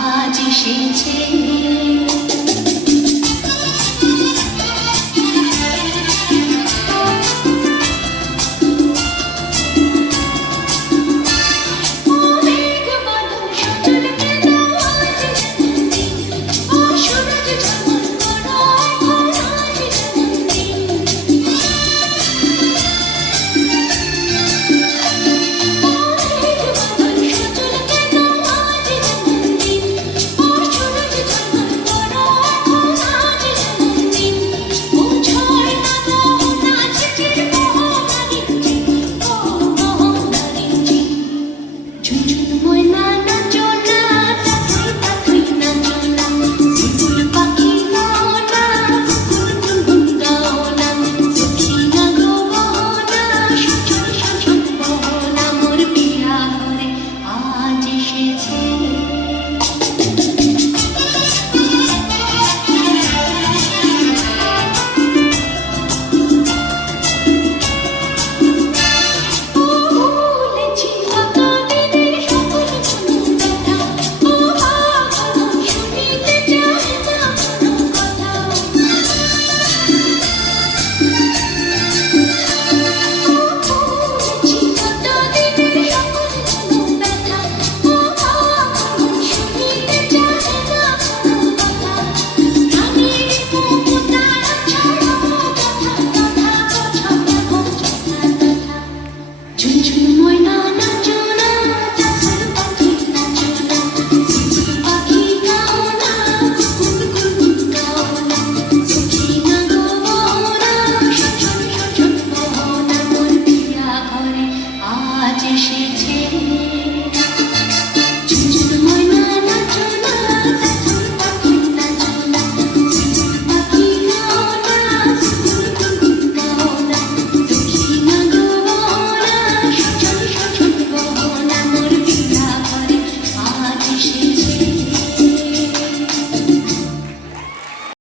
花季时期